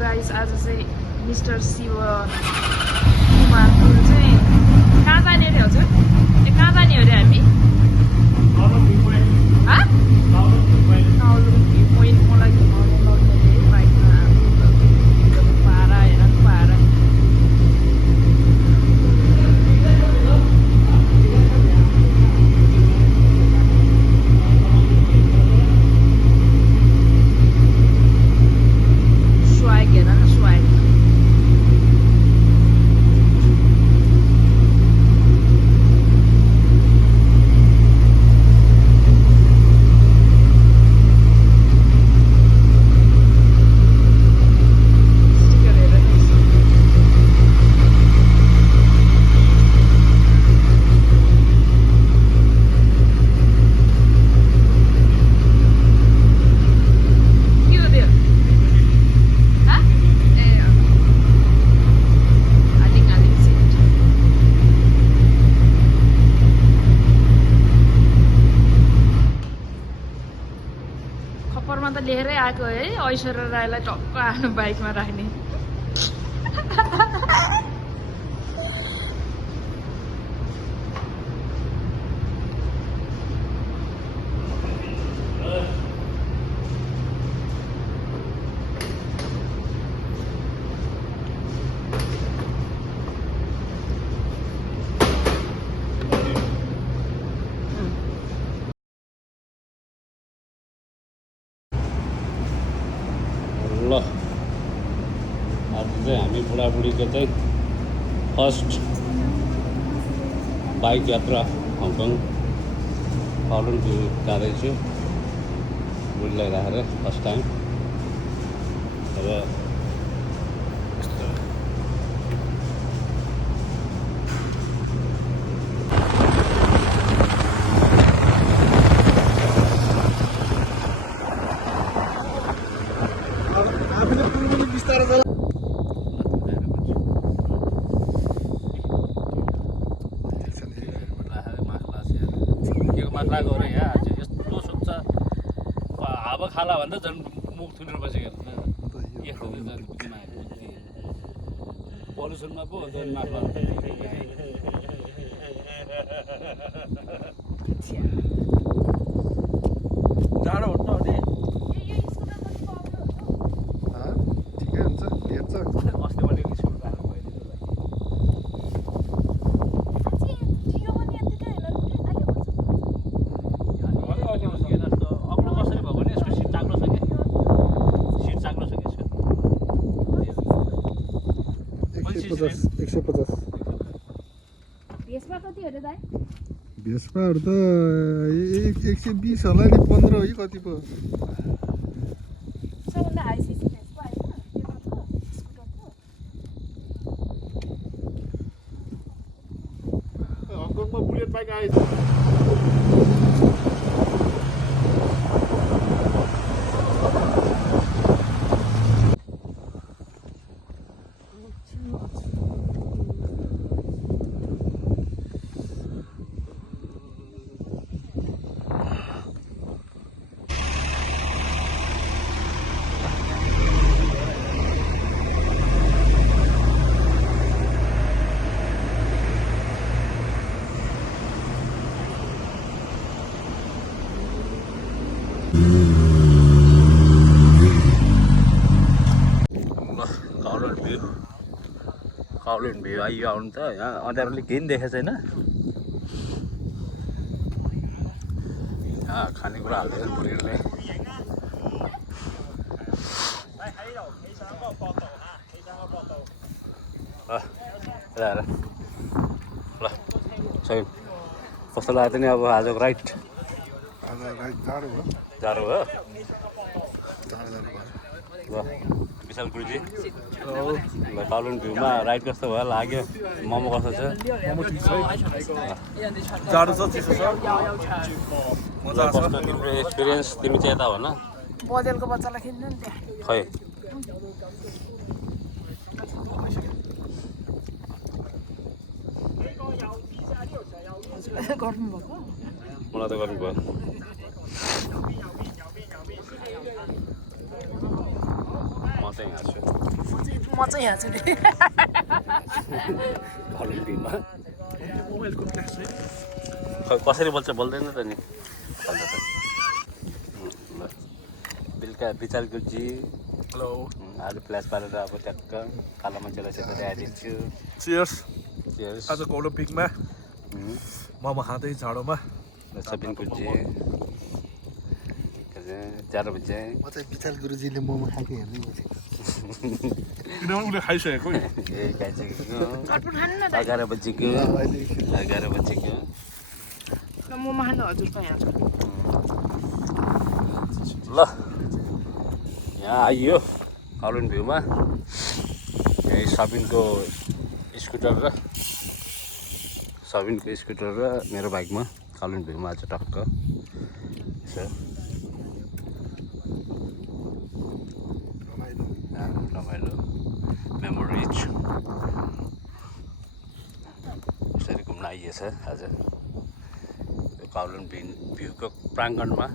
Guys आज चाहिँ mister Shiv कुमारको चाहिँ कहाँ जाने अरे हजुर कहाँ जाने अरे हामी नौलुङ भ्यू पोइन्ट मलाई घुमाउनु लग्ने बाइकमा पारा हेर पारा खप्परमा त लेखेरै आएको है ऐश्वर्या रायलाई टक्क आफ्नो बाइकमा राख्ने ल आज चाहिँ हामी बुढाबुढीको चाहिँ फर्स्ट बाइक यात्रा हङकङ काउलुङ भ्यू जाँदैछु बुढीलाई राखेर फर्स्ट टाइम र मात्रा गऱ्यो यहाँ आज यस्तो सोच्छ हावा खाला भन्दा झन् मुख थुनेर बसेको के खाँदै झन् पल्युसनमा पो झन् मात्रा जाडो हुन्न हो नि ठिकै हुन्छ हेर्छ अस्ति भनेको स्कुल राख्नु भयो भेस्पाहरू त 120 होला नि 15 है कति पो हङकङमा बुलेट बाइक आएछ काउलुङ भ्यू आइयो आउनु त यहाँ अँध्यारोले केही पनि देखेको छैन यहाँ खानेकुरा हाल्दैछ बुढीहरूले ल सही कस्तो लाग्यो नि अब आजको राइड जाडो भयो ल विशाल गुरुजी ल काउलुङ भ्यूमा राइड कस्तो भयो लाग्यो मोमो कस्तो छ जाडो छ चिसो छ मजा कस्तो तिम्रो एक्सपिरियन्स तिमी चाहिँ यता भन बजेलको बच्चालाई खिच्नु नि त्यहाँ खै गर्नुभएको मलाई त गर्नुभयो म चाहिँ यहाँ छु म चाहिँ यहाँ छु नि काउलुन भ्यूमा मोबाइलको फ्ल्यास छैन कसरी बोल्छ बोल्दैन त नि ल बेलुका बिचारको जी हेलो आलु प्लास पारेर अब ट्याक्क कालो मान्छेलाई सेकेर आइदिन्छु चियर्स Cheers. आजको ओलम्पिकमा मोमो खाँदै जाडोमा सबिनको जी 4 बजे म चाहिँ विचार गुरुजीले मोमो खाएको हेर्दै बसेको किनभने उसले खाइसकेको नि ए खाइसकेको कटपुट खानु न त 11 बजेको 11 बजेको ल मोमो खानु हजुरको यहाँ छ ल यहाँ आइयो काउलुन भ्यूमा यही सबिनको स्कुटर र मेरो बाइकमा काउलुन भ्यूमा आज टक्क रमाइलो मेमोरिज यसरी घुम्न आइएछ आज काउलुन भ्यूको प्राङ्गणमा